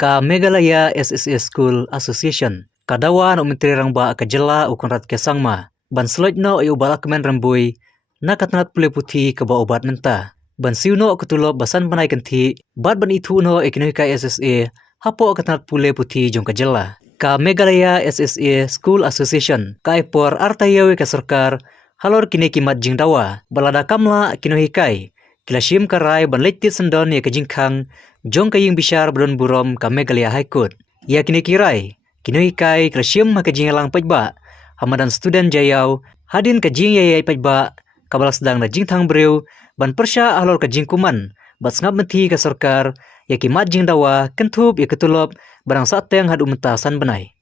ka Meghalaya SSA School Association kadawa no menteri rangba ka jela ukonrat ke sangma ban sloit no ayu Bah Lahkmen rambui nakatnat pule puthi ka ba obat menta ban siew no ka tulop basan bnai kynthih bat ban ithu no kynthih ka SSA hapo katnat pule puthi jong ka jela ka Meghalaya SSA School Association kai por taïew ka sarkar halor kini kimat jingdawa balada kamla kynthih kai kilashim karai ban leitit sendon ya kajingkhang jong kaying bishar belon burom ka Meghalaya High Court ya kini kirai kynthih kai kilashim makajingalang pajba hamadan student jayaw hadin kajing yayay pajba kabala sedang na jingthang breu ban persya halor kajing kuman bat ngap menti ka sarkar ya kimat jingdawa kynthih ya ketulop barang sateng hadu mentasan bnai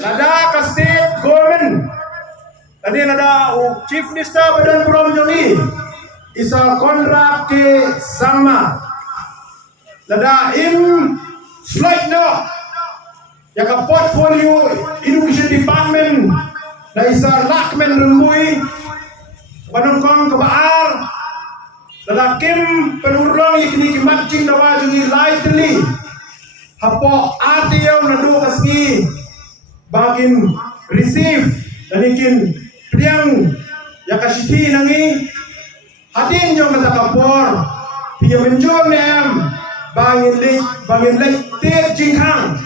nada ka state government tadi nada chief minister badan burom jongi isa kontrak ke sama nada im sloit no ya ka portfolio education department na isa Lahkmen rembui banongkong kebaar nada kim penurong ikni kimat jingdawa jongi lightly hapo taïew nadu kasgi bagin receive dan ikin priang ya kasiti nangi hadin jong kata kapor pia menjom nem bangin lek tet jingkhang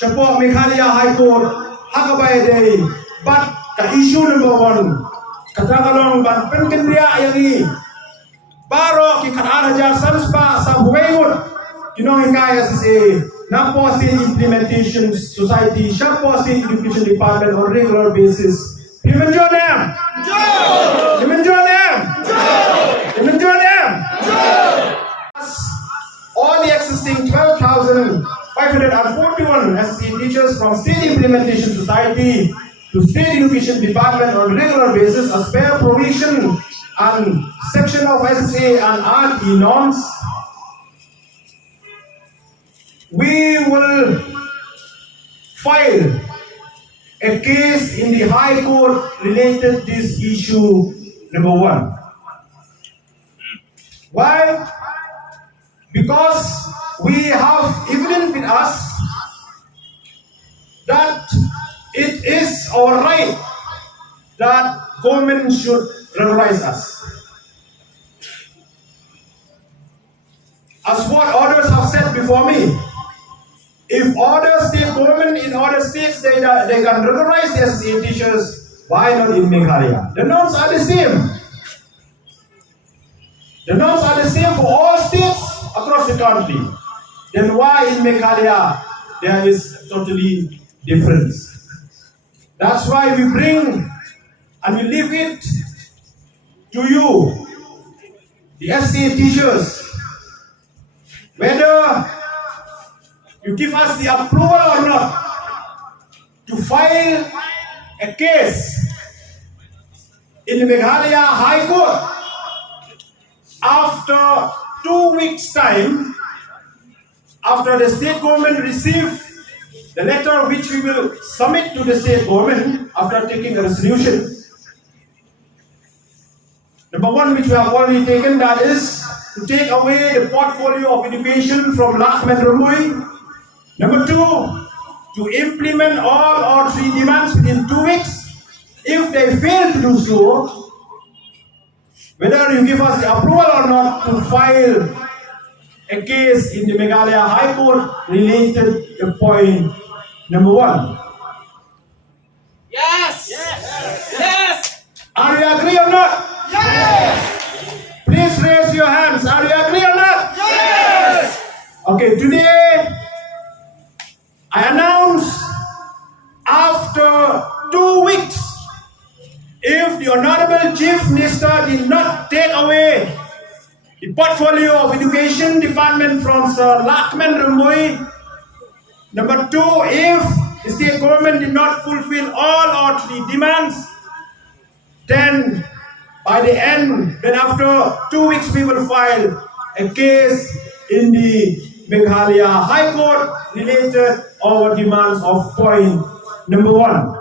chapo Meghalaya High Court hakabai day but ka issue number 1 kata kalong ban penkendria yangi baro ki kanara jar sanspa sa buwengut kinong kaya si Napo State Implementation Society, Shapo State Education Department on regular basis. Menjoin them! Menjoin them! Menjoin them! All the existing 12,541 SSA teachers from State Implementation Society to State Education Department on regular basis as per provision and section of SSA and RE norms. We will file a case in the High Court related this issue number 1. Why? Because we have evidence with us that it is our right that government should regularize us. As what others have said before me, if other state government in other states they can regularize the SSA teachers, why not in Meghalaya? The norms are the same. The norms are the same for all states across the country. Then why in Meghalaya there is totally difference? That's why we bring and we leave it to you, the SSA teachers, whether you give us the approval or not to file a case in the Meghalaya High Court after 2 weeks' time, after the state government receive the letter which we will submit to the state government after taking a resolution. Number 1, which we have already taken, that is to take away the portfolio of education from Lahkmen Rambui. Number 2, to implement all our 3 demands within 2 weeks. If they fail to do so, whether you give us the approval or not to file a case in the Meghalaya High Court related to point number 1. Yes! Yes! Yes! Are you agree or not? Yes! Please raise your hands. Are you agree or not? Yes! Okay, today I announce after 2 weeks, if the Honorable Chief Minister did not take away the portfolio of Education Department from Sir Lahkmen Rambui, number 2, if the state government did not fulfill all our 3 demands, then by the end, then after 2 weeks, we will file a case in the Meghalaya High Court related our demands of point number 1.